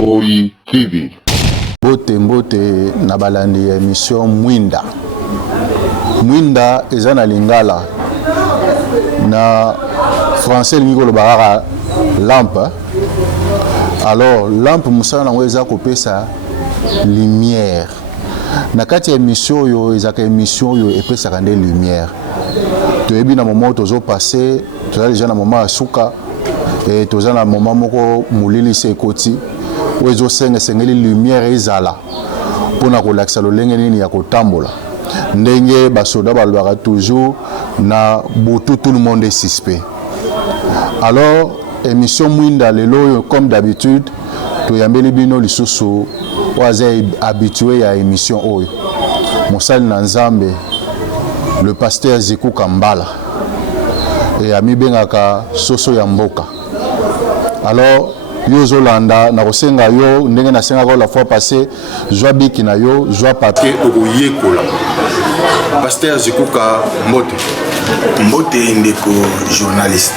Oi TV. Mbote na balandi ya émission Mwinda. Mwinda eza na lingala na français lingi ko barara lampe. Alors lampe musala nango eza kopesa lumière. Na kati ya émission yo ezaka émission yo epesa nde lumière. Toyebi na moment tozo passer, toza déjà na moment asuka et toza na moment moko mulili se ekoti. Ozo sengeli lumière ezala pona kolakisa lolenge nini ya kotambola ndenge basoda balobaka toujours na butu tout le monde est suspect. Alors émission Mwinda lelo comme d'habitude toyambeli bino lisusu oaza habitué ya émission oyo mosali na Nzambe le pasteur Ziku Kambala et ami bengaka soso ya mboka. Alors yo zolanda na kosenga yo ndenge na senga ko la fois passée joie biki na yo joie papier okoyekola pasteur Zikuka mbote ndeko journaliste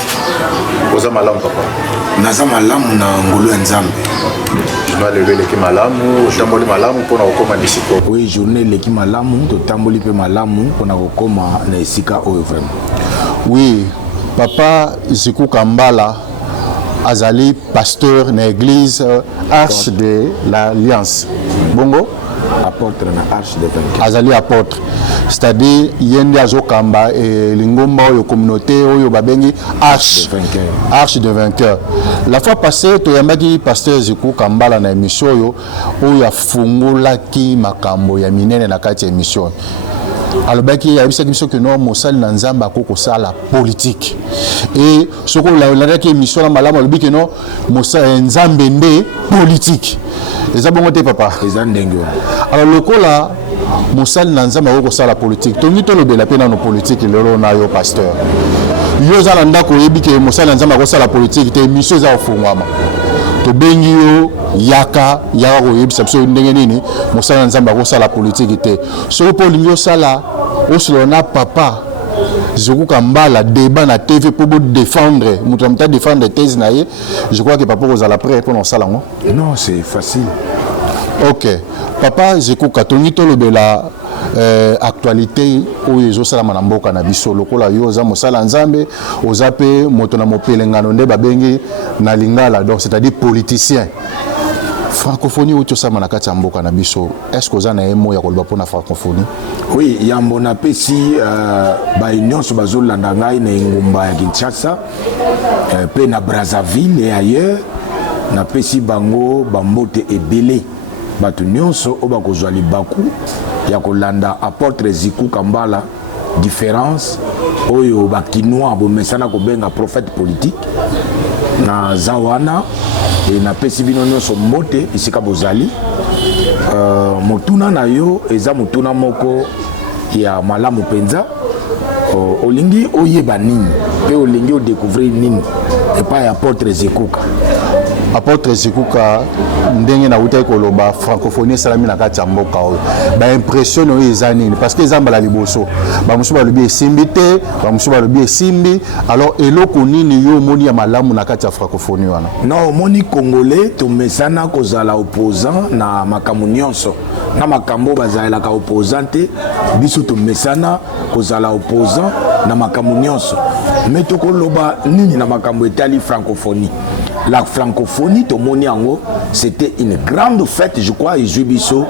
oza malamu papa naza malamu na ngolo ya Nzambe journée leki malamu tamboli malamu pona kokoma nisiko oui journée leki malamu to tamboli pe malamu pona kokoma na esika oyo vraiment oui papa Zikuka Kambala azali pasteur na église Arche de l'Alliance. Bongo apôtre na Arche de Vainqueur. Azali apôtre. C'est-à-dire yende azokamba et lingomba oyo communauté oyo babengi Arche de Vainqueur. Arche de Vainqueur. La fois passée toyambaki pasteur Ziku Kambala na émission oyo afungolaki makambo ya minene na kati ya émission. Alobaki yabisa biso que non mosali na Nzamba akoko sala politique et soko la ki émission na malamu alobi que non mosali Nzambe nde politique eza bongo te papa eza ndenge. Alors lokola mosali na Nzamba akoko sala politique tongi to lobela pe na no politique lelo na yo pasteur yo za na ndako yebi que mosali na Nzamba akoko sala politique te émission za ofungwama to bengi yo yaka koyebisa biso ndenge nini mosala na Nzambe akosala politique te soko po lingi osala osolona papa Ziku Kambala débat na TV pour défendre mutamta défendre thèse na ye. Je crois que papa kozala prêt pour osala ngo. Non, c'est facile. OK papa Ziku Katongi to lobela actualité oyo ezosala na mboka na biso lokola yo za mosala Nzambe oza pe moto na mopelengano nde babengi na lingala donc c'est-à-dire politicien. Francophonie ou tout ça manakati ya mboka na biso est-ce que oza na emo ya koloba pona francophonie? Oui, yambo na pesi ba union so bazolanda ngai na ngumba ya Kinshasa pe na Brazzaville et ailleurs na pesi bango bambote ebele bato nyonso o bakozwa libaku ya kolanda apôtre Ziku Kambala différence oyo bakinois bomesana kobenga prophète politique na zawana et na pesi bino nyonso mbote isika bozali motuna na yo eza motuna moko ya malamu penza olingi oyeba nini pe olingi odécouvrir nini epai ya apôtre Zikuka. Apôtre Zikuka ndenge na uta koloba francophonie salami na kati ya mboka oyo ba impression oyo eza nini parce que ezamba la liboso ba musu ba lobi esimbi te ba musu ba lobi esimbi alors eloko nini yo moni ya malamu na kati ya francophonie wana? Non moni congolais to mesana kozala opposant na makambo nyonso na makambo bazalaka opposant te biso to mesana kozala opposant na makambo nyonso mais to koloba nini na makambo etali francophonie. La francophonie, Tomoniango, c'était une grande fête, je crois, et Jubiso,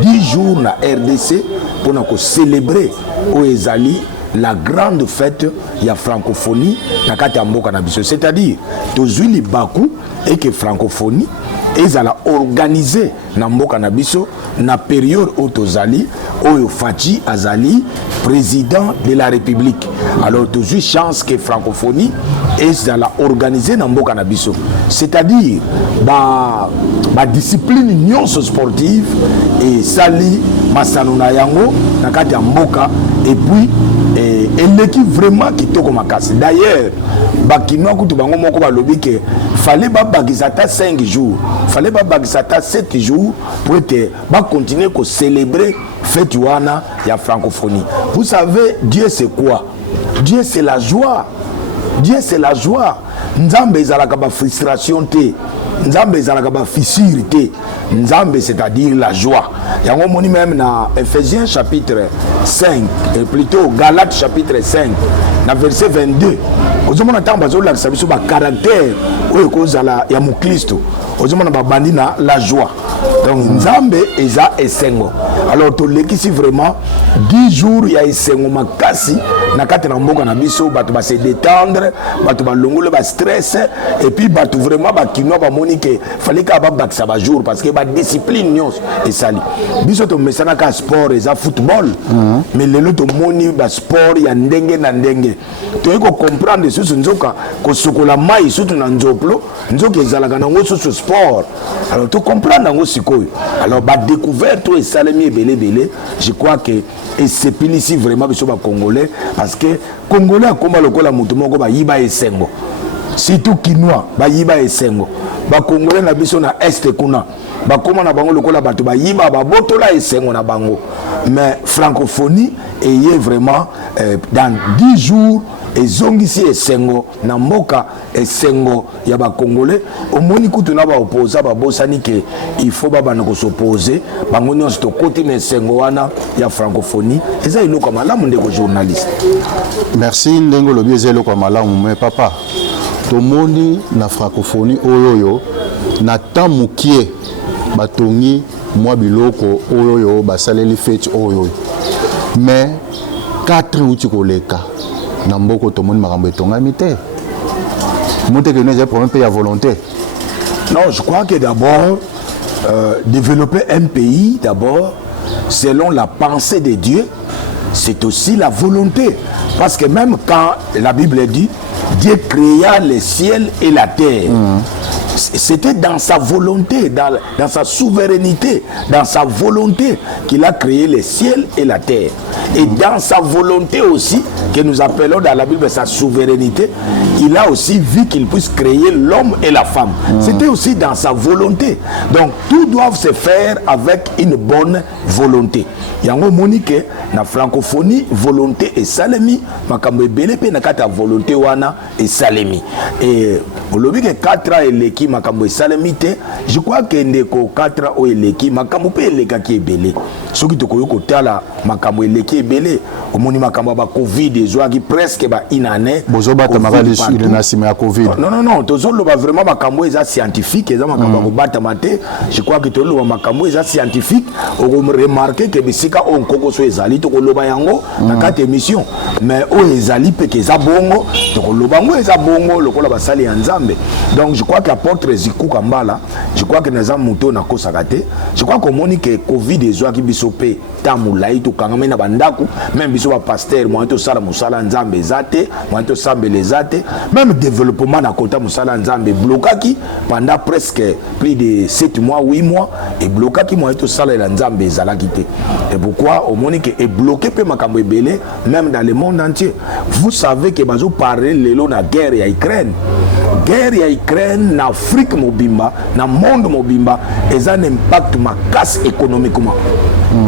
10 jours na RDC pour nous célébrer au Ezali la grande fête de la francophonie na kati ya mboka na biso. C'est-à-dire, tozwi li baku et que francophonie ezala organisé na mboka na biso na période où tozali oyo Fachi azali président de la République. Alors tozwi chance que francophonie ezala organisé na mboka na biso. C'est-à-dire ba discipline nyonso sportive et sali masano na yango na kati ya mboka et puis eleki vraiment kitoko makasi. D'ailleurs bakinois kutu bango moko balobi que fallait ba bagisa ta 5 jours, fallait ba bagisa ta 7 jours pour être ba continuer ko célébrer fête wana ya francophonie. Vous savez Dieu c'est quoi? Dieu c'est la joie. Dieu c'est la joie. Nzambe ezalaka ba frustration te. nzambe ezalaka ba fissure te. Nzambe c'est-à-dire la joie. Yango moni même na Ephésiens chapitre 5 et plutôt Galates chapitre 5 na verset 22. Ozomona ntango bazolakisa biso ba caractère oyo kozala ya mukristo. Ozomona babandi na la joie. Donc nzambe eza esengo. Alors tolekisi vraiment 10 jours ya esengo makasi na kati na mboka na biso bato ba se détendre, bato ba longole ba stress et puis bato vraiment ba kino ba monique fallait ka ba bakisa ba jour parce que ba discipline nyos et sali. Biso to mesana ka sport eza football. Mais lelo to moni ba sport ya ndenge na ndenge. To eko comprendre susu nzoka ko sokola mai sutu na nzoplo, nzoka ezalaka na ngo susu sport. Alors to comprendre ngo sikoyo. Alors ba découverte et salemi ebele, je crois que et c'est ici vraiment biso ba congolais parce que congolais akoma lokola mutu moko ba yiba esengo. Surtout kinois ba yiba esengo. Ba congolais na biso na est kuna ba koma na bango lokola bato ba yiba ba botola esengo na bango. Mais francophonie est vraiment dans 10 jours ezongisi esengo na mboka esengo ya ba congolais omoni kutu na ba opposa ba bosani ke il faut ba bana ko s'opposer bango nyonso to côté na esengo wana ya francophonie eza iloko malamu ndeko journaliste. Merci ndengo lobi eza iloko malamu mais papa tomoni na francophonie oyoyo na temps mukie batongi mwa biloko oyoyo basaleli fete oyoyo mais 4 uti koleka na mboko tomoni makambo etongami te mote que nous avons problème de volonté. Non, je crois que d'abord développer un pays d'abord selon la pensée de Dieu, c'est aussi la volonté, parce que même quand la Bible dit Dieu créa les ciels et la terre, c'était dans sa volonté, dans sa souveraineté, dans sa volonté qu'il a créé les ciels et la terre. Et dans sa volonté aussi, que nous appelons dans la Bible sa souveraineté, il a aussi vu qu'il puisse créer l'homme et la femme. C'était aussi dans sa volonté. Donc tout doit se faire avec une bonne volonté. Yango monique na francophonie volonté et salemi makambo ebele pe na kata volonté wana et salemi. Et au lobby que 4 ans eleki makambo salemi te, je crois que ndeko 4 ans o eleki makambo pe eleka ki ebele. Soki to koyo kotala makambo eleki ebele, omoni makambo ba covid ezwaki presque ba inane. Bozo bata makali ile na sima ya covid. Non, tozolo ba vraiment makambo eza scientifique, eza makambo ko bata mate. Je crois que tolo makambo eza scientifique, o remarquer que bisika on koko so ezali to koloba yango na 4 émissions. Mais o ezali pe ke za bongo, to koloba ngo eza bongo lokola basali ya nzambe. Donc je crois que apôtre Ziku Kambala, je crois que naza muto na kosakate. Je crois que moni que covid ezwaki bisope tamulai to kangame na bandaku, même biso ba pasteur mo to sala musala nzambe zate, mo to sambele zate, même développement na kota musala nzambe blokaki pendant presque plus de 7 mois, 8 mois et blokaki mo to sala la nzambe zalaki te. Et pourquoi au monique est bloqué pe makambo ebele même dans le monde entier. Vous savez que bazo parler lelo na guerre ya Ukraine. Guerre ya Ukraine na Afrique mobimba, na monde mobimba, et un impact macasse économiquement.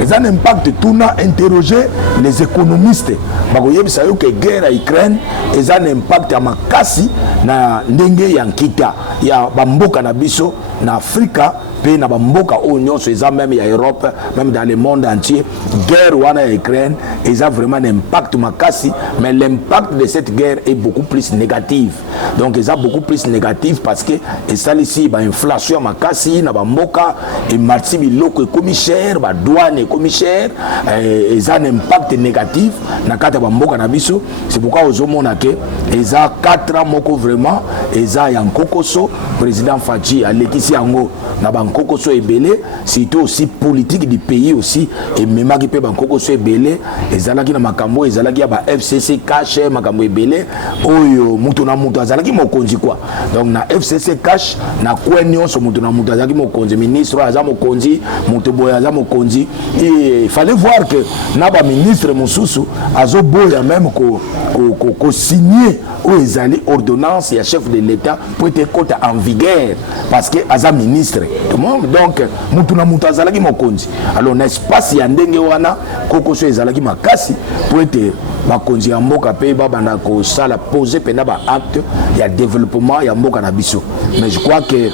Et un impact tout na interroger les économistes. Bagoyebisa yo que guerre ya Ukraine et un impact à makasi na ndenge ya nkita ya bamboka na biso na Afrika pe na bamboka o nyonso eza même ya Europe, même dans le monde entier. Guerre wana ya Ukraine et a vraiment un impact makasi, mais l'impact de cette guerre est beaucoup plus négatif. Donc ils a beaucoup plus négatif parce que et ça ici ba inflation makasi na bamboka et marché biloko comme cher, ba douane comme cher, et ça un impact négatif na kata bamboka na biso. C'est pourquoi ozomona que ils a 4 ans moko vraiment ils a yankokoso président Fadji alekisi yango na bankokoso ebele, surtout aussi politique du pays aussi et même qui peut bankokoso ebele ezalaki na makambo ezalaki ba FCC cash makambo ebele oyo mutu na mutu azalaki mokonzi quoi. Donc na FCC cash na kwenyo so mutu na mutu azalaki mokonzi, ministre aza mokonzi, mutu boya aza mokonzi, et il fallait voir que na ba ministre mususu azo boya même ko signer ou ezali ordonnance ya chef de l'état pour être en vigueur parce que aza ministre. donc mutu na mutu azalaki mokonzi. Alors na espace ya ndenge wana kokoso ezalaki makasi pour être bakonzi ya mboka pe babanda ko sala poser pena ba acte ya développement ya mboka na biso. Mais je crois que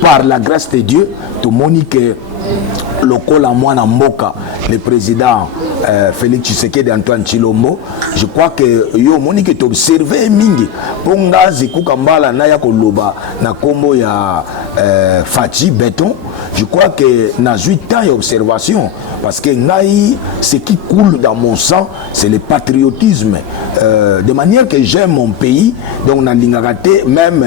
par la grâce de Dieu tout monique lokola mwana mboka le président Félix Tshisekedi Antoine Tshilombo, je crois que yo monique to observer mingi ponga zikuka mbala na ya koloba na kombo ya Fachi Béton. Je crois que na 8 ans d'observation parce que ngai ce qui coule dans mon sang c'est le patriotisme de manière que j'aime mon pays donc na lingakate même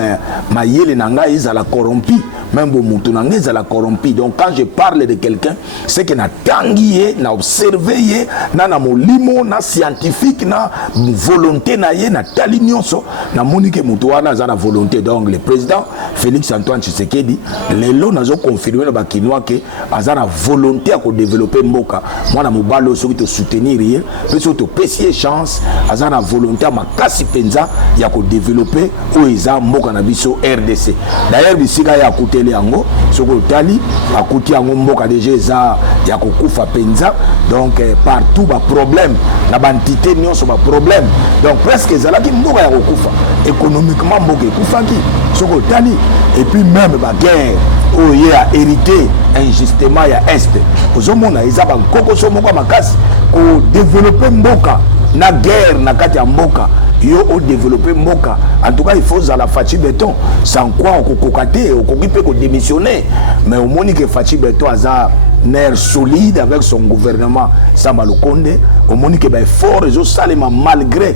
mayele na ngai ezala corrompu même bomutu na ngai ezala corrompu donc quand je parle de quelqu'un c'est que na tangiye na observer na molimo na scientifique na volonté na ye na tali nyonso na monique mutu wana za na volonté donc le président Félix Antoine Tshisekedi lelo nazo confirmer na bakinois que azana volonté à développer mboka mwana mobalo soki to soutenir ye pe soki to pesi chance azana volonté à makasi penza ya ko développer o eza mboka na biso RDC. D'ailleurs bisika ya kutele yango soko tali akuti yango mboka déjà eza ya kokufa penza donc partout ba problème na bantité nyonso ba problème donc presque ezalaki mboka ya kokufa économiquement mboka ekufaki soko tali et puis même ba guerre oh yeah hérité injustement ya est ozomona eza ba kokoso moko makasi ko développer mboka na guerre na kati ya mboka yo o développer mboka en tout cas il faut la Fachi Béton sans quoi on kokokate on kokipe ko démissionner mais au monique Fachi Béton aza nerf solide avec son gouvernement Samba Lukonde au monique ba fort et salema malgré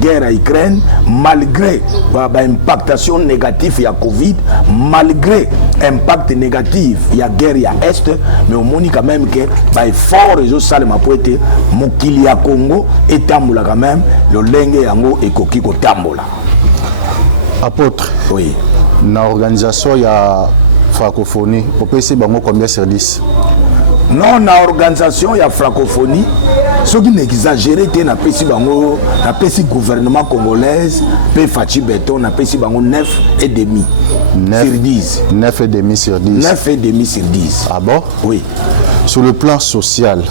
guerre à Ukraine malgré ba impactation négative ya Covid malgré impact négatif ya guerre ya est mais au monique quand même que ba fort et salema pour être mokili ya Congo et tambola quand même le lenge yango ekoki ko tambola. Apôtre, oui, na organisation ya francophonie au PC bango combien sur 10? Non, na organisation ya francophonie ce qui n'exagère te na pesi bango na pesi gouvernement congolaise pe Fachi Béton na pesi bango 9,5 sur 10. 9,5 sur 10. 9,5 sur 10. Ah bon? Oui. Sur le plan social,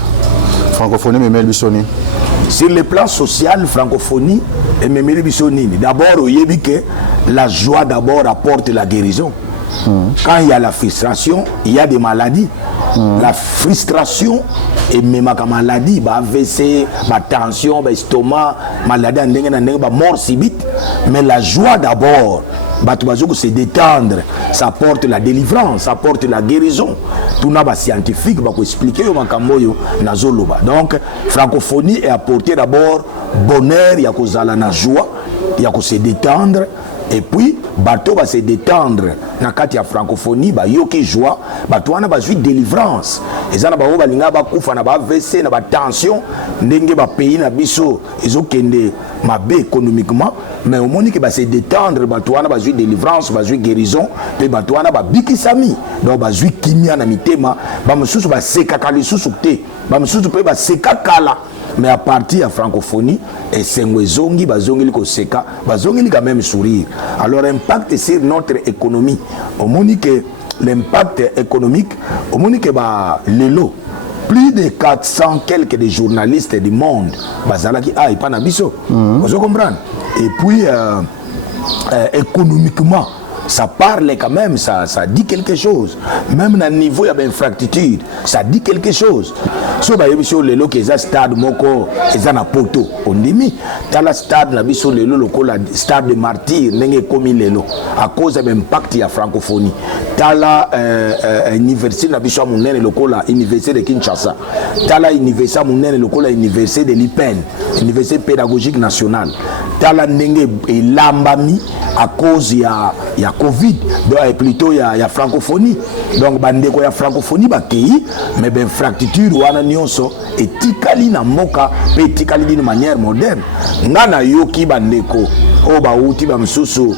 francophonie Memel Bissoni. Sur le plan social, francophonie et Memel Bissoni. D'abord, il y a que la joie d'abord apporte la guérison. Quand il y a la frustration, il y a des maladies. La frustration et même la maladie, AVC, tension, estomac, maladie, mort subite. Mais la joie d'abord, se détendre, ça apporte la délivrance, ça apporte la guérison. Tout n'a scientifique va expliquer donc francophonie est apporter d'abord bonheur, il y a la joie, il y a se détendre. Et puis, bateau va se détendre. Na kati ya francophonie, ba yoki joie, bateau wana ba jouir délivrance. Et ça na ba balinga ba kufa na ba AVC na ba tension, ndenge ba pays na biso, ils ont kende mabe économiquement, mais au moment que ba se détendre, bateau wana ba jouir délivrance, ba jouir guérison, pe bateau wana ba bikisami. Donc ba jouir kimia na mitema, ba mususu ba sekaka lisusu te, ba mususu pe ba sekakala. Mais à partir de la francophonie, et c'est zongi, bazongi liko seka, bazongi quand même sourire. Alors l'impact sur notre économie, au moment que l'impact économique, au moment que l'élo, plus de 400 quelques des journalistes du monde, bazalaki ah il pas na biso, vous comprenez? Et puis économiquement. Ça parle quand même, ça dit quelque chose. Même à niveau, il y a une infrastructure, ça dit quelque chose. Si vous avez le lo qui est stade moko, ils ont un poteau. On dit, dans le stade, la biso le lo, le stade de martyr, n'est comme le lo, à cause de l'impact de la francophonie. Dans la université, la biso mon le la université de Kinshasa. Dans la université, mon la université de l'IPEN, université pédagogique nationale. Dans la nenge et l'ambami à cause il y a Covid, donc plutôt il y a francophonie. Donc bandeko ya francophonie ba pays mais ben fracture wana nyonso etikali na moka pe etikali d'une manière moderne. Ngana yoki bandeko o bauti bamsusu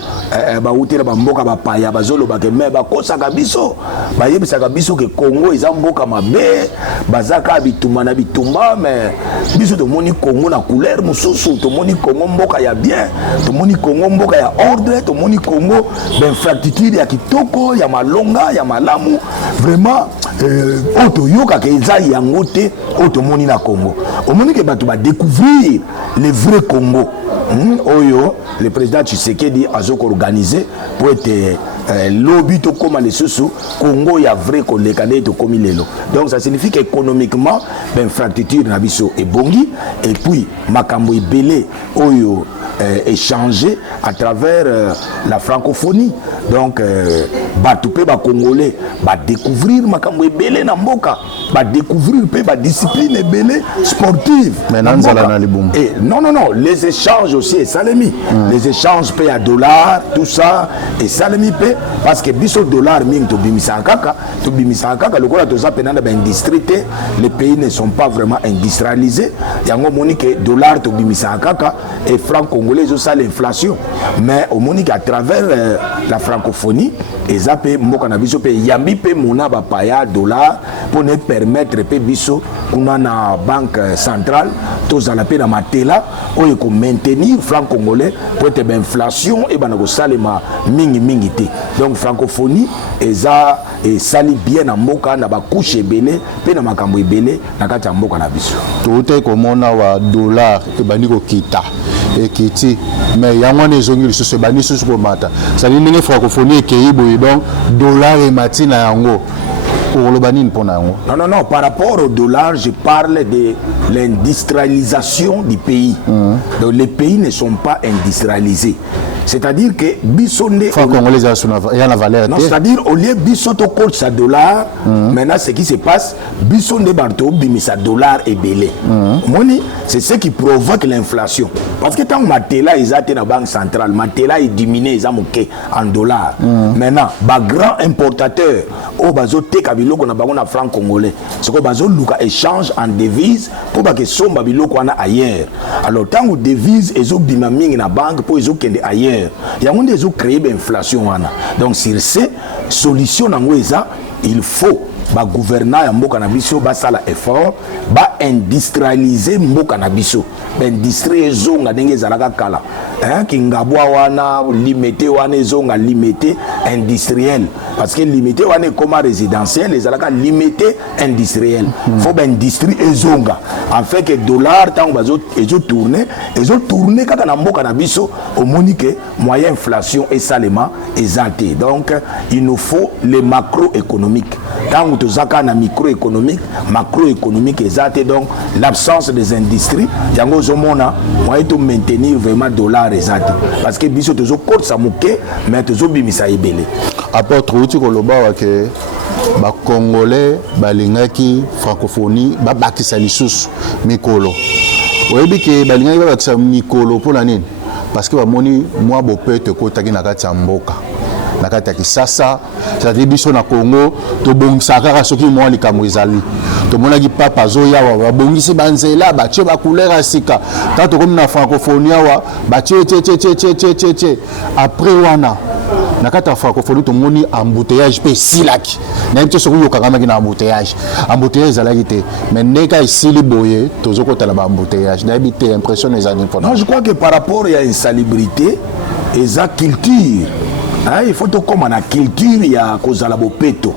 bauti na bamboka bapaya bazoloba ke me bakosaka biso bayebisaka biso ke Congo eza mboka mabe bazaka bitumba na bitumba mais biso tomoni Congo na couleur mususu tomoni Congo mboka ya bien tomoni Congo mboka ya ordre tomoni Congo d'infrastructure ya kitoko ya malonga ya malamu vraiment oto yoka ke eza yango te oto moni na Congo omoni ke bato ba découvrir le vrai Congo oyo le président Tshisekedi a organisé pour être lobby to comme les sous Congo ya vrai koleka to comme lelo donc ça signifie qu'économiquement l'infrastructure na biso est bongi et puis makambo ebele oyo échangé à travers la francophonie donc bato pe ba congolais ba découvrir makambo ebele na mboka ba découvrir pe ba discipline ebele sportive maintenant na libum et non les échanges aussi et salemi les échanges pe à dollars tout ça et salemi pe parce que biso dollar ming to bimisa kaka le kola to za penana ba industrie les pays ne sont pas vraiment industrialisés yango monique dollar to bimisa kaka et franc congolais aussi l'inflation mais au monique à travers la francophonie et ça pe mboka na biso pe yambi pe mona ba paya dollar pour ne permettre pe biso kuna na banque centrale tous à la pe na matela oyo ko maintenir franc congolais pour être inflation et bana ko salema mingi te donc francophonie et ça et sali bien na mboka na ba couche ebele pe na makambo ebele na kati ya mboka na biso tout ko mona wa dollar e bani ko kita et kiti mais yango ne zongi lisusu bani susu ko mata ça li ndenge francophonie ekei boye donc dollar et matina yango non, par rapport au dollar, je parle de l'industrialisation du pays. Donc les pays ne sont pas industrialisés. C'est-à-dire que Bissonde. Non, c'est-à-dire au lieu Bissonde coach sa dollar, maintenant ce qui se passe, Bissonde Barto bimisa dollar et belé. Moni, c'est ce qui provoque l'inflation. Parce que tant que Matela est à la banque centrale, Matela est diminué en dollars. Maintenant, bah grand importateur, au bazo te kabilo qu'on a bagon à franc congolais. Ce que bazo luka échange en devises pour que son babilo qu'on a ailleurs. Alors tant que devises et zo bimaming na banque pour ils ont kende ailleurs. Il y a des gens qui créent l'inflation. Donc, sur ces solutions, il faut que le gouvernement fasse l'effort de industrialiser le cannabis. L'industrie limité industriel. Parce que limité comme résidentiel, les alaka limité industriel. Il faut industrie ezonga. En fait que dollar tant que tourner quand on a cannabis au monique moyen inflation et salement exalté. Donc il nous faut les macroéconomiques. Tant que tu as microéconomique, macroéconomique exalté donc l'absence des industries, yango zomona moyen de maintenir vraiment dollar exalté. Parce que biso toujours court ça mouké mais toujours bimisa ebele. Apôtre uti koloba ke ba congolais balingaki francophonie ba bakisa lisusu mikolo. Oyebi ke balingaki ba bakisa mikolo pona nini? Parce que ba moni moi bopeto kotaki na kati ya mboka. Na kati ya Kisasa, c'est-à-dire biso na Congo to bongisa kaka soki mo likambo ezali. To monaki papa zoya wa bongisi banzela ba tie ba couleur asika. Tant to comme na francophonie wa ba tie après wana na kati ya francophonie to moni embouteillage pe silaki. Na yebite soki yo kaka na embouteillage. Embouteillage ezalaki te. Mais ndeka isili boye tozoko tala ba embouteillage. Na yebite impression ezali important. Non, je crois que par rapport à insalubrité et sa culture il faut que comme la culture ya kozala bopeto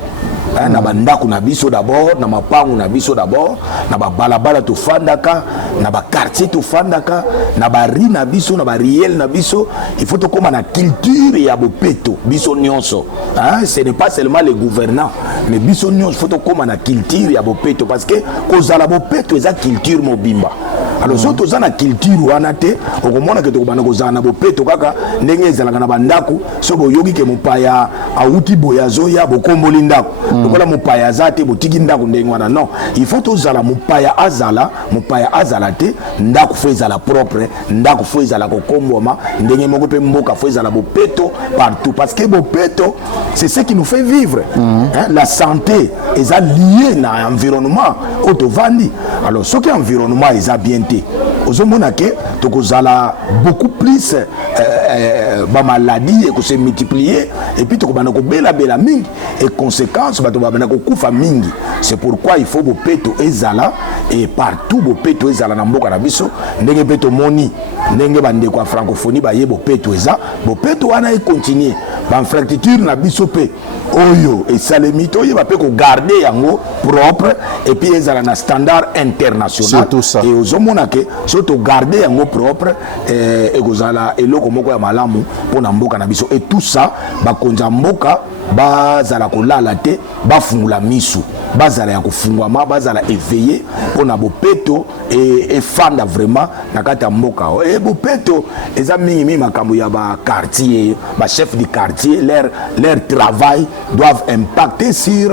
na bandako na biso d'abord na mapangu na biso d'abord na ba balabala to fandaka na ba quartier to fandaka na ba ri na biso na ba riel na biso il faut que comme la culture ya bopeto biso nyonso ce n'est pas seulement les gouvernants mais biso nyonso faut que comme la culture ya bopeto parce que kozala bopeto eza culture mobimba. Alors surtout dans la culture wana te okomona ke to bana kozala na bopeto kaka ndenge ezalaka na bandako so boyoki ke mopaya auti boyazo ya bokomboli ndako lokola mopaya zate botiki ndako ndenge wana non il faut tozala mopaya azala te ndako fo ezala propre ndako fo ezala kokomboma ndenge moko pe mboka fo ezala bopeto partout parce que bopeto c'est ce qui nous fait vivre la santé est liée na environnement autovandi alors ce qui environnement est bien ozomona ke tokozala beaucoup plus ba maladie et que se multiplier et puis tokobana ko bela mingi et conséquence bato babana ko kufa mingi. C'est pourquoi il faut bopeto ezala et partout bopeto ezala na mboka na biso ndenge peto moni ndenge bande kwa francophonie ba ye bopeto eza bopeto wana e continuer ba infrastructure na biso pe oyo et salemito ye ba pe ko garder yango propre et puis ezala na standard international et ozomona ke soto garder yango propre et kozala eloko moko ya malamu pona mboka na biso et tout ça ba konza mboka bazala kolala te bafungula misu bazala ya kofungwama bazala éveillé pona bopeto et fanda vraiment na kata mboka et bopeto eza mingi makambo ya ba quartier ba chef de quartier leur travail doivent impacter sur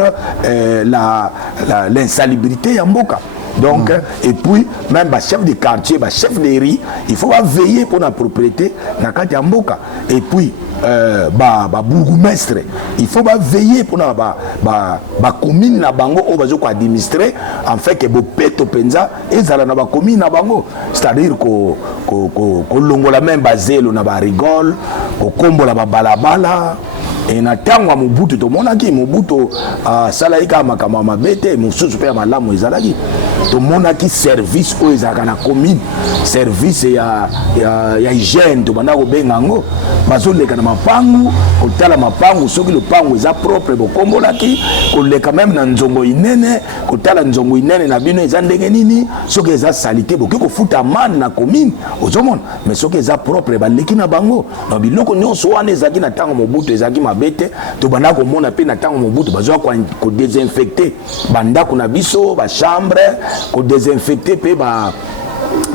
l'insalubrité ya mboka. Donc, et puis, même le chef de quartier, le chef de riz, il faut veiller pour la propriété dans la mboka. Et puis, bourgmestre, il faut veiller pour la commune na bango au bazo ko administrer en fait que bopeto penza ezala na ba commune na bango, c'est-à-dire ko longola même bazelo na ba rigole, ko kombola ba balabala. Et na tango Mobutu to monaki Mobutu salaika makama mabete mususu pe malamu ezalaki to monaki service o ezaka na commune service ya hygiène to bana ko bengango bazoleka na mapangu kotala mapangu soki le pangu eza propre bokombolaki koleka même na nzongo inene kotala nzongo inene na bino eza ndenge nini soki eza salité boki ko futa man na commune ozomona mais soki eza propre baleki na bango na biloko nyonso wana ezaki na tango Mobutu ezaki bete to bana ko mona pe na tango Mobutu bazwa ko désinfecter bandako na biso ba chambre ko désinfecter pe ba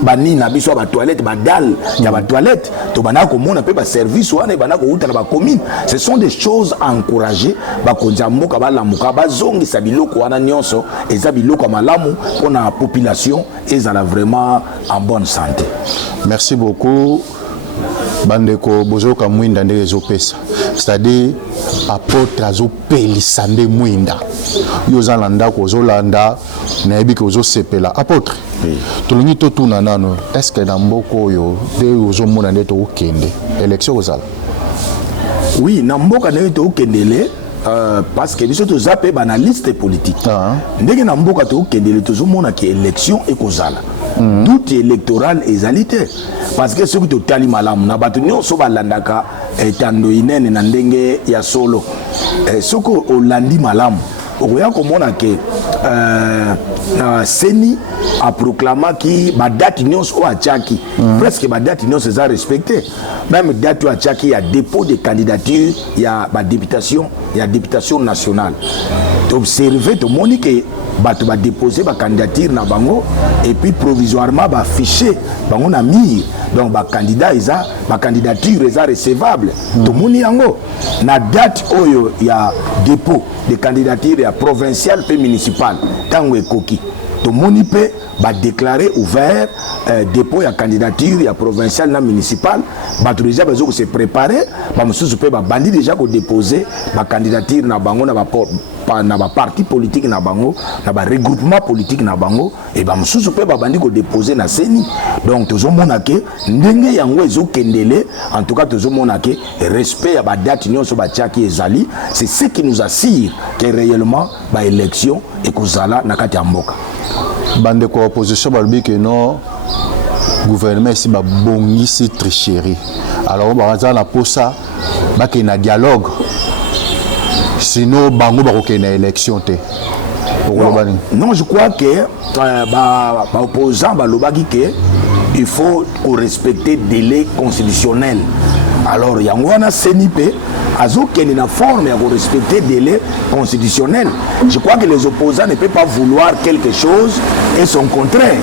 bani na biso ba toilette ba dalle ya ba toilette to bana ko mona pe ba service wana bana ko uta na ba commune. Ce sont des choses à encourager ba konza mboka ba lamuka ba zongi sa biloko wana nyonso eza biloko malamu pour la population ezala vraiment en bonne santé. Merci beaucoup. Bandeko bozoka mwinda ndenge ezopesa c'est-à-dire apôtre azopelisa nde mwinda yo za landa ko zolanda na yebi ko zosepela apôtre tolongi to tuna nano est-ce que na mboko oyo de ozomona nde to okende élection kozala oui na mboka nde to okendele parce que biso tozape banaliste politique ndenge na mboka to okendele tozomona ki élection ekozala tout électoral ezalité parce que ceux qui totali malamu na bato nyonso balandaka etando inene na ndenge ya solo soko olandi malamu okoya komona ke Seni a proclamé ki ba date nyonso o achaki presque ba date nyonso eza respecté même date o achaki ya dépôt de candidature ya ba députation nationale observer to moni ke bato ba déposer ba candidature na bango et puis provisoirement ba afficher bango na mire donc ba candidat eza ba candidature eza recevable to moni yango na date oyo ya dépôt de candidature ya provincial pe municipal tango ekoki to moni pe ba déclarer ouvert dépôt ya candidature ya provincial na municipal bato déjà bezo ko se préparer ba mususu pe ba bandi déjà ko déposer ba candidature na bango na ba parti politique na bango na ba regroupement politique na bango et ba mususu pe ba bandi ko déposer na Seni. Donc tozomona ke ndenge yango ezokendele en tout cas tozomona ke respect ya ba date nyonso ba tiaki ezali c'est ce qui nous assure que réellement ba élection ekozala na kati ya mboka. Bande ko opposition balobi ke non gouvernement ici ba bongisi tricherie alors baza na posa ba ke na dialogue sinon bango ba ko ke na élection te. Non, je crois que opposant balobaki ke il faut respecter délai constitutionnel. Alors yango wana Senipe azokende na forme ya respecter délai constitutionnel. Je crois que les opposants ne peuvent pas vouloir quelque chose et son contraire.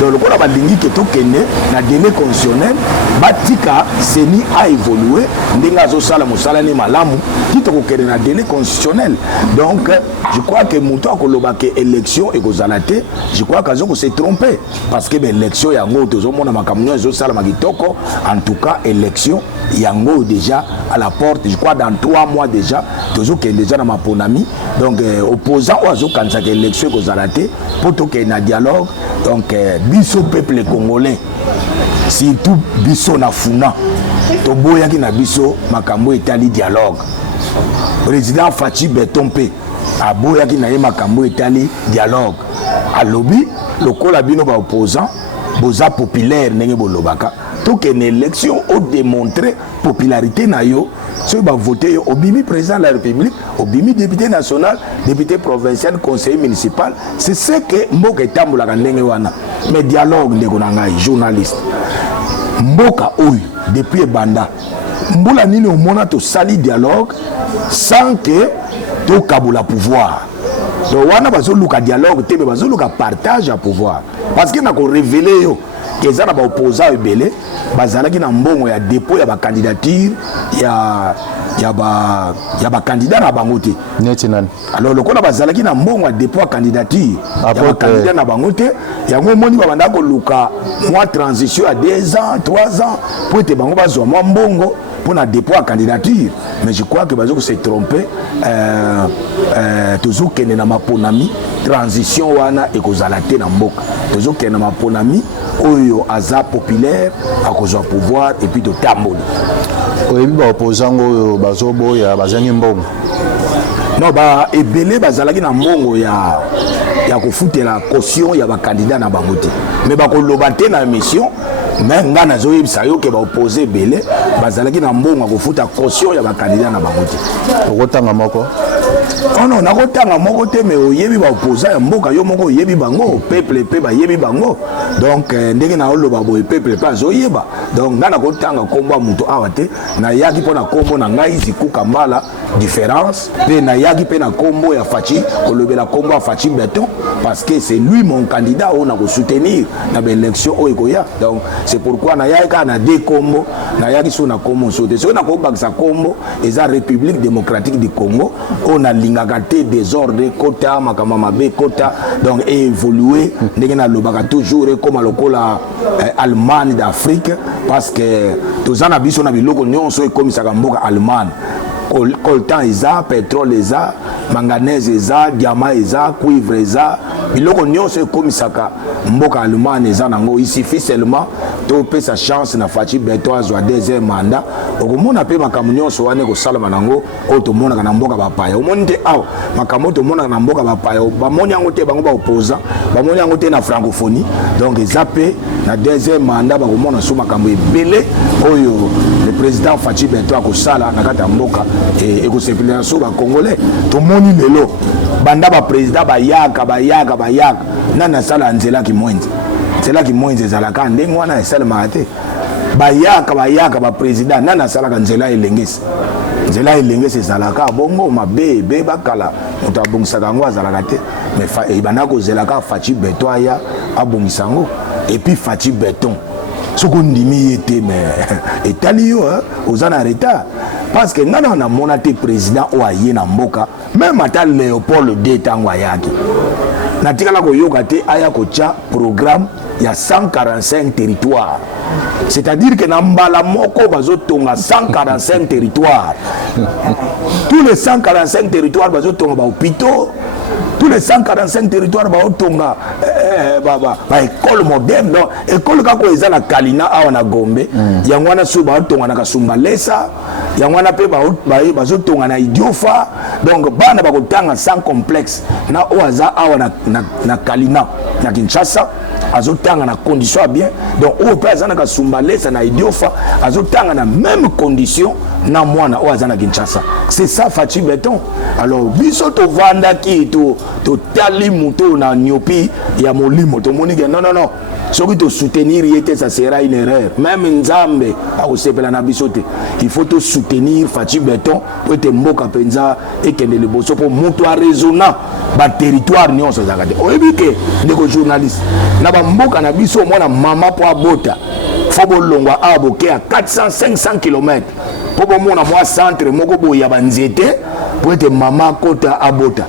Donc le quoi balingi ke tokende na délai constitutionnel batika Seni a évolué ndenga zo sala musala ne malamu kito kokende na délai constitutionnel. Donc je crois que muto akoloba ke élection ekozalate, je crois qu'azo s'est trompé parce que l'élection yango tozomona makamnyo zo sala makitoko en tout cas élection yango déjà à la porte, je crois dans 3 mois déjà toujours qu'il déjà dans ma ponami donc opposant ou azo kanza que élection ko zalate pour to que na dialogue donc biso peuple congolais surtout biso na funa to boya ki na biso makambo etali dialogue président Fachi Betompe a boya ki na ye makambo etali dialogue alobi lokola bino ba opposant boza populaire ndenge bolobaka to que une élection a démontré popularité na yo ceux qui ont voté au bimi président de la République au bimi député national député provincial conseiller municipal c'est ce que mboka tambola ndenge wana mais dialogue ndeko na ngai journaliste mboka oyo depuis banda mbula nini omona to sali dialogue sans que to kabula pouvoir donc wana bazoluka dialogue te mais bazoluka partage à pouvoir parce que na ko révéler yo que ça na ba opposant ebele bazalaki na mbongo ya dépôt ya ba candidature ya ba candidat na bango te neti nani alors lokola bazalaki na mbongo ya dépôt ya candidature ya ba candidat na bango te yango moni ba banda ko luka mois transition à 2 ans 3 ans pour te bango bazwa mwa mbongo pour na dépôt à candidature mais je crois que bazoko se tromper toujours que na maponami transition wana ekozala te na mboka toujours que na maponami oyo aza populaire akozwa pouvoir et puis to tamboli oyebi ba opposant oyo bazoboya bazangi mbongo non ba ebele bazalaki na mbongo ya kofutela caution ya ba candidat na bango te mais bakoloba te na émission mais nga nazoyebisa yo ke ba opposé ebele bazalaki na mbongo ya kofuta caution ya ba candidat na bango te okotanga moko non nakotanga moko te mais oyebi ba opposant ya mboka yo moko oyebi bango peuple pe ba yebi bango donc ndenge na oloba boye peuple pe azoyeba donc nga nakotanga kombo ya mutu awa te nayaki mpo na kombo na ngai zikuka mbala différence pe nayaki mpe na kombo ya Fachi kolobela kombo ya Fachi Beton parce que c'est lui mon candidat oyo nakosoutenir na baélection oyo ekoya donc c'est pourquoi nayaki kaka na de kombo nayaki so na kombo so te soki nakobakisa kombo eza République démocratique du Congo oyo nalingaka te désordre kota makambo mabe kota donc évoluer ndenge nalobaka toujours ekoma lokola Allemagne d'Afrique parce que toza na biso na biloko nyonso ekomisaka mboka Allemagne coltan eza pétrole eza manganèse eza diamant eza cuivre eza biloko nyonso ekomisaka mboka Allemagne eza nango il suffit seulement topesa chance na Fachi Beton azwa 2e mandat okomona mpe makambo nyonso wana ekosalama nango oyo tomonaka na mboka bapaya omoni te awa makambo tomonaka na mboka bapaya bamoni yango te bango baopposant bamoni yango te na francophonie donc eza mpe na 2e mandat bakomona so makambo ebele oyo le président Fachi Beton akosala na kati ya mboka ekosepelisa so bacongolais tomoni lelo banda baprésident bayaka nani asala nzela kimwenzi nzela kimwenzi ezalaka ndenge wana esalemaka te bayaka baprésident nani asalaka nzela elengesi ezalaka bongo mabe ebe bakala moto abongisaka yango azalaka te mais ebanda kozelaka Fachi Beton aya abongisa yango et puis Fachi Beton soko ndimi ye te mais etali yo oza na retard parce que ngana na mona te président o aye na mboka même ata Léopold II tango ayaki natikala koyoka te aya kotia programme ya 145 territoires c'est-à-dire que na mbala moko bazotonga 145 territoires tous les 145 territoires bazotonga ba hôpitaux tous les 145 territoires baotonga école moderne donc école kako eza na Kalina awa na Gombe yango wana so baotonga na Kasumbalesa yango wana pe bazotonga na Idiofa donc bana bakotanga sans complexe na oaza awa na Kalina na Kinshasa azotanga na condition à bien donc au pe azana Kasumbalesa na Idiofa azotanga na même condition na mwana oaza na Kinshasa c'est ça Fachi Beton alors biso to vanda ki to tali muto na nyopi ya molimo to moni que non soki to soutenir yete ça sera une erreur même nzambe akosepela na biso te il faut to soutenir Fachi Beton pour te mboka penza ekende le boso pour muto a raisonnant ba territoire nyonso zakate oyebi ke ndeko journaliste na ba mboka na biso mona mama po abota fo bolongwa aboke à 400-500 km po bomona mwa centre moko boya banzete po ete mama kota abota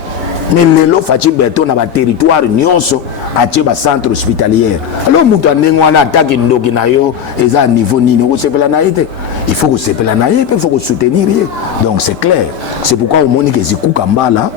mais lelo Fachi Beton na ba territoire nyonso atie ba centre hospitalier. Alors mutu ndenge wana attaque ndoki na yo eza niveau nini ko sepela na yete. Il faut que sepela na yete, il faut que soutenir. Donc c'est clair. C'est pourquoi au moni que Zikou Kambala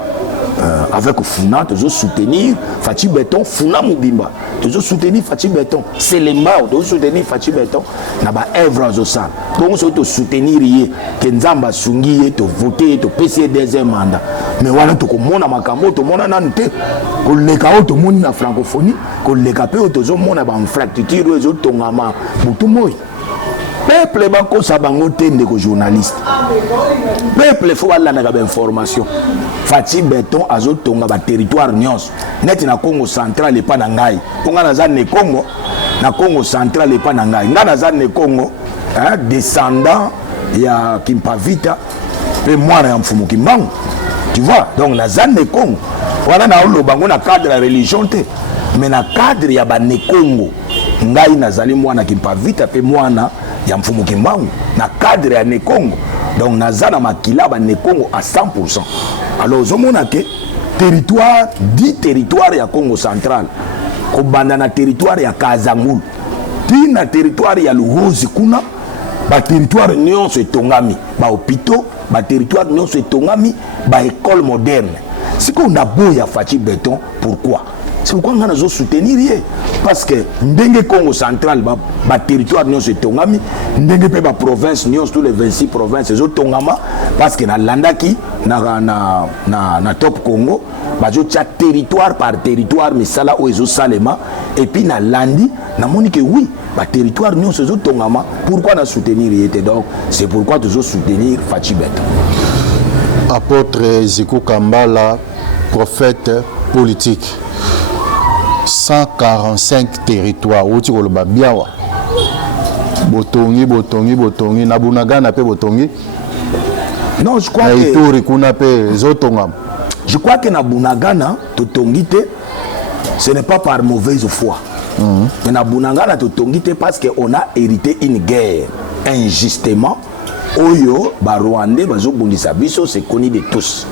avec Funa, tu soutenir Fachi Beton, Funa Mubimba, tu soutenir Fachi Beton, c'est les morts, tu soutenir Fachi Beton, n'a pas œuvre au sang. Donc tu soutenir Kenzamba Sungi, tu voter, tu PC deuxième mandat. Mais voilà, tu comprends makambo, tu comprends nante, que les chaos tu monde na francophonie, que les capés tu monde na fracture, les autres tongama, tout moi. Peuple banco sabango tende ko journaliste. Peuple faut aller na information. Fachi Beton azotonga ba territoire nyonso. Net na Congo central et pas na ngai. Ponga na zane Congo, na Congo central et pas na ngai. Nga na zane Congo, descendant ya Kimpavita pe mwana ya mfumu Kimbangu. Tu vois? Donc na zane Congo. Wana na lo bango na cadre la religion te. Mais na cadre ya ba ne Congo. Ngai nazali mwana Kimpavita pe mwana ya mfumu Kimbangu na cadre ya Nekongo. Donc nazana makila ba Nekongo à 100%. Alors zomona ke territoire dit territoire ya Congo central ko banda na territoire ya Kazangulu ti na territoire ya Luhozi kuna ba territoire nyonso etongami ba hôpitaux ba territoire nyonso etongami ba école moderne. Siko na boya Fachi Beton pourquoi? C'est pourquoi on a soutenir parce que ndenge Congo central ba territoire nyonso etongami ndenge pe ba province nyonso tous les 26 provinces zo tongama parce que na landaki na top Congo ba zo tia territoire par territoire misala o ezo salema et puis na landi na monique oui ba territoire nyonso zo tongama pourquoi na soutenir yete donc c'est pourquoi tu zo soutenir Fachi Beton. Apôtre Zikou Kambala, prophète politique. 145 territoires où tu le biawa botongi na Bunagana pe botongi. Non, je crois je crois que na Bunagana totongi te ce n'est pas par mauvaise foi. Mais na Bunagana totongi te parce que on a hérité une guerre injustement. Oyo ba Rwandais bazo bundisa biso c'est connu de tous.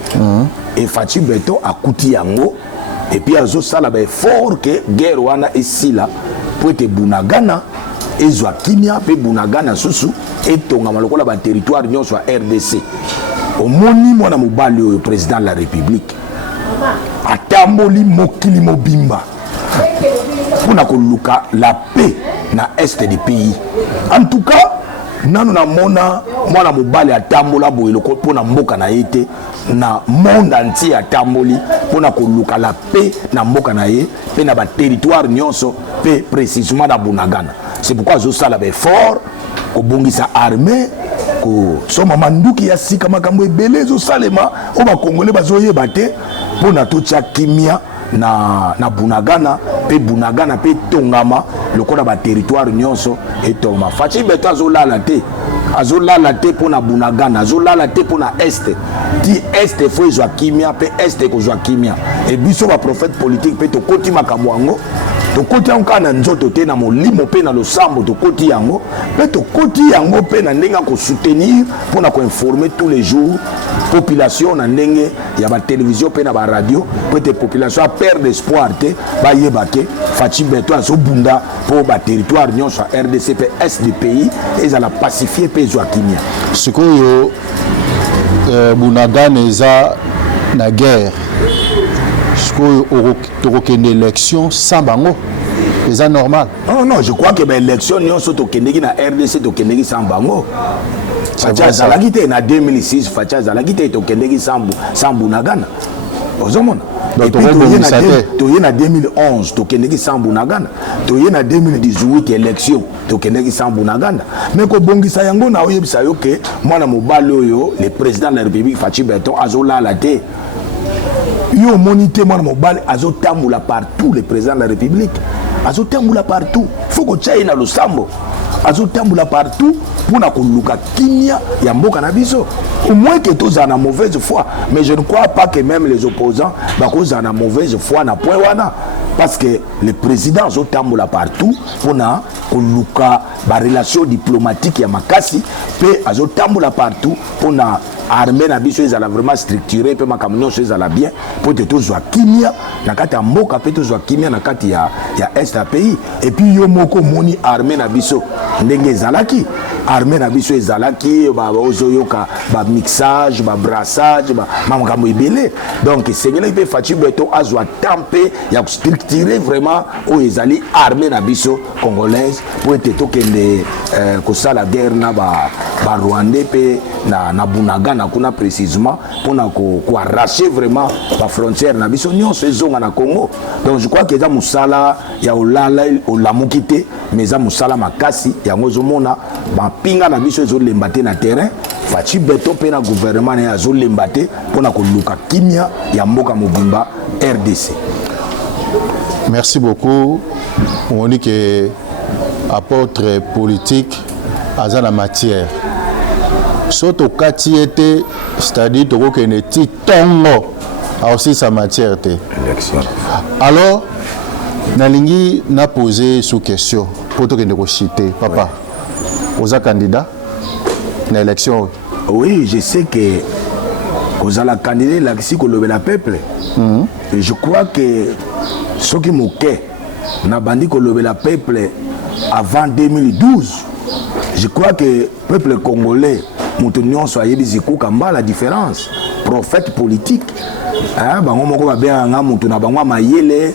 Et Fachi Beton a kuti yango. Et puis azo sala ba fort que guerre wana esila pour te Bunagana ezwa kimia pe Bunagana susu etonga malokola ba territoire nyonso ya RDC. Omoni mwana mobali oyo président de la République atamboli mokili mobimba pona koluka la paix na est du pays. En tout cas nanu na mona mwana mobali atambola boyelo pona mboka na yete na monde entier atamboli pona koluka la paix na mboka na ye pe na ba territoire nyonso pe précisément na Bunagana. C'est pourquoi zo sala be fort ko bongisa armée ko soma manduki ya sika makambo ebele zo salema o ba congolais bazoyeba te pona to tia kimia na Bunagana pe tongama lokola ba territoire nyonso etongama. Fachi Beton azolala te pona Bunagana, azolala te pona est ti est fo ezwa kimia pe est ko zwa kimia et biso ba prophète politique pe to koti makambo yango to koti yango na nzoto te na molimo pe na losambo to koti yango pe to koti yango pe na ndenga ko soutenir pona ko informer tous les jours population na ndenge ya ba télévision pe na ba radio pe te population a perdre espoir te ba yeba ke Fachi Beton azobunda pour ba territoire nyonso RDC pe est du pays ezala pacifier pe ezwa kimia. Sikoyo Bunagana eza na guerre. Sikoyo tokokende élection sans bango. C'est normal. Non, je crois que l'élection nyonso tokendeki na RDC tokendeki sans bango. Facha zalaki te na 2006 Facha zalaki te tokendeki sans Bunagana. Ozomona. Donc toye na 2011 tokendeki sans Bunagana. Toye na 2018 élection tokendeki sans Bunagana. Mais ko bongisa yango na oyebisa yo ke mwana mobali oyo le président de la République Fachi Beton azolala te. Yo monité mwana mobali azotambola partout le président de la République. Azotambola partout. Faut que tchaye na losambo. azotambola partout mpona koluka kimia ya mboka na biso. Au moins que tozala na mauvaise foi, mais je ne crois pas que même les opposants bakozala na mauvaise foi na point wana, parce que le président azotambola partout mpona koluka barelation diplomatique ya makasi, mpe azotambola partout mpona armée na biso ezala vraiment structuré, mpe makambo nyonso ezala bien po te tozwa kimia na kati ya mboka, mpe tozwa kimia na kati ya est ya pays. Et puis yo moko moni armée na biso ndenge ezalaki, armée na biso ezalaki ozoyoka bamixage babrassage makambo ebele. Donc esengeli mpe Faci Beto azwa temps mpe ya kostructure vraiment oyo ezali armée na biso congolaise po ete tokende kosala guerre na barwandais mpe na bunaga na kuna précisément mpona koarracher vraiment bafrontière na biso nyonso ezonga na Congo. Donc je crois que eza mosala ya olala olamuki te, mais eza mosala makasi yango ozomona bapinga na biso ezolemba te na terrain. Faci Beto mpe na gouvernement na ye azolemba te mpona koluka kimia ya mboka mobimba RDC. Merci beaucoup. On dit que apôtre politique aza na matière. Soto kati ete, c'est-à-dire toko kene ti tongo a aussi sa matière te. Alors, nalingi na posé sous question pour to kene ko citer papa. Oza candidat na élection. Oui, je sais que oza la candidat la si ko lobela peuple. Et je crois que ce qui moquait na bandi ko lobela peuple avant 2012. Je crois que le peuple congolais mutu nyonso ayebi zikuka mbala différence prophète politique bango moko babenganga mutu na bango mayele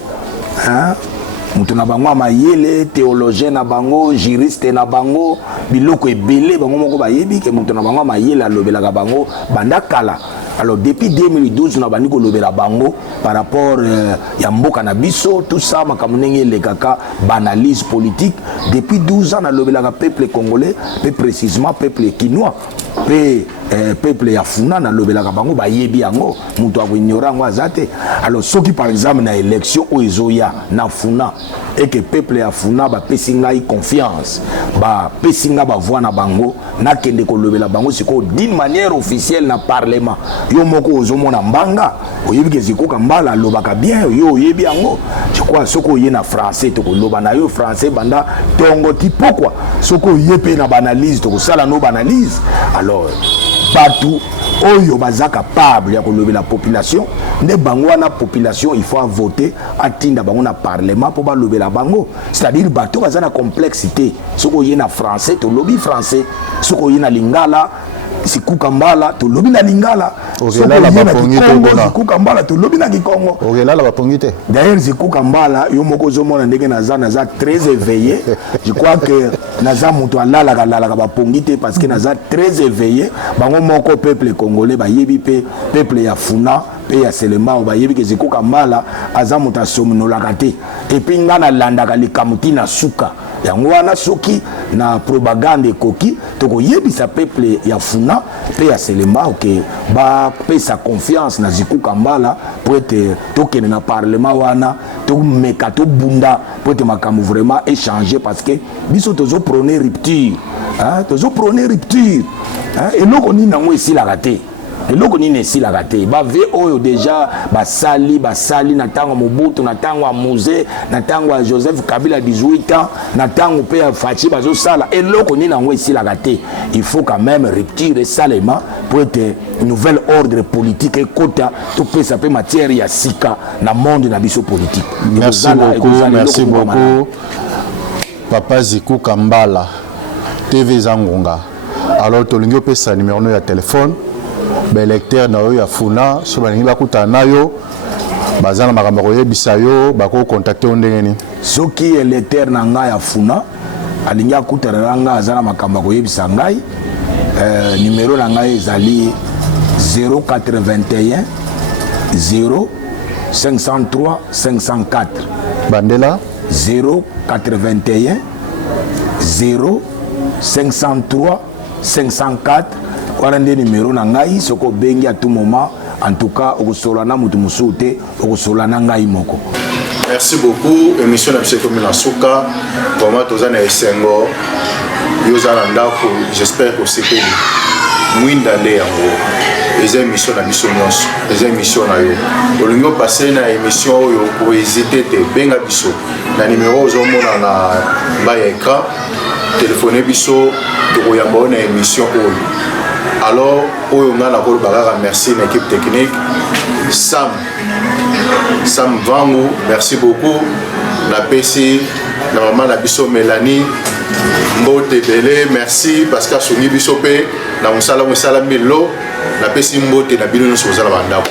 mutu na bango mayele théologien na bango juriste na bango biloko ebele bango moko bayebi ke mutu na bango mayele alobelaka bango banda kala. Alors depuis 2012 na bandi ko lobela bango par rapport ya mboka na biso tout ça makambo ndenge le kaka banalise politique. Depuis 12 ans na lobelaka peuple congolais, plus précisément peuple kinois, peuple ya funa na lobelaka bango bayebi yango mutu akoignora yango azate. Alors soki par exemple na élection o ezoya na funa et que peuple ya funa bapesi ngai confiance bapesi nga bavoi na bango nakende kolobela bango sikoyo d'une manière officielle na parlement, yo moko ozomona mbanga oyebi ke zikoka mbala alobaka bien yo oyebi yango. Je crois soko oye na français tokoloba na yo français banda tongo ti pokwa soko oye pe na banalise tokosala no banalise. Alors partout oyo baza capable ya kolobela population ne bango wana population il faut voter atinda bango na parlement pour balobela bango, c'est-à-dire bato baza na complexité soko oye na français to lobi français, soko oye na lingala sikuka mbala to lobi na lingala, soko oye na Kikongo sikuka mbala to lobi na Kikongo. Ogela la bapongite. D'ailleurs sikuka mbala yo moko zomona ndenge naza très éveillé. Je crois que naza mutu alala ka bapongite parce que naza très éveillé. Bango moko peuple congolais bayebi pe peuple ya funa pe ya selema bayebi ke sikuka mbala aza mutu asomnolaka te. Et puis ngana landaka likamuti na suka. Yango wana soki na propagande ekoki tokoyebisa peuple ya funa pe ya selema ke ba pesa confiance na zikuka mbala po ete tokende na parlement wana tomeka tobunda po ete makambo vraiment échanger parce que biso tozo prôner rupture eloko nini nango esilaka te. eloko nini esilaka te bave oyo déjà basali na ntango Mobutu na ntango ya Mouzé na ntango ya Joseph Kabila 18 ans na ntango pe ya Faci bazosala eloko nini nango esilaka te. Il faut quand même rupture esalema pour être nouvel ordre politique ekota topesa pe matière ya sika na monde na biso politique. Merci beaucoup Papa Ziku Kambala TV Zangonga. Alors tolingi opesa numéro ya téléphone belecteur na yo ya funa so balingi bakuta na yo bazana makambo koyebisa yo bako contacter ndenge ni soki electeur na ngai ya funa alingi akutana na ngai azana makambo koyebisa ngai numéro na ngai ezali 081 0 503 504 bandela 081 0 503 504 wana nde numéro na ngai soko bengi à tout moment. En tout cas okosolana mutu musute okosolana ngai moko. Merci beaucoup. Émission na Psycho Milasuka. Comment tozana esengo yozala ndako j'espère que c'est mwinda nde yango eza émission na biso nyonso eza émission na yo olingi opase na émission oyo kohésite te benga biso na numéro ozomona na bas ya écran téléphone biso tokoyamba oyo na émission oyo alors oyo nga nakoloba kaka merci na équipe technique Sam Vangu merci beaucoup napesi na mama na biso Mélanie mbote belé merci parce que asongi biso pe na mosala milo napesi mbote na bino nyonso kozala bandako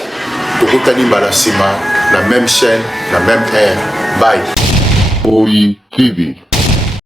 tokutani mbala nsima na même chaîne na même heure bye. OI TV.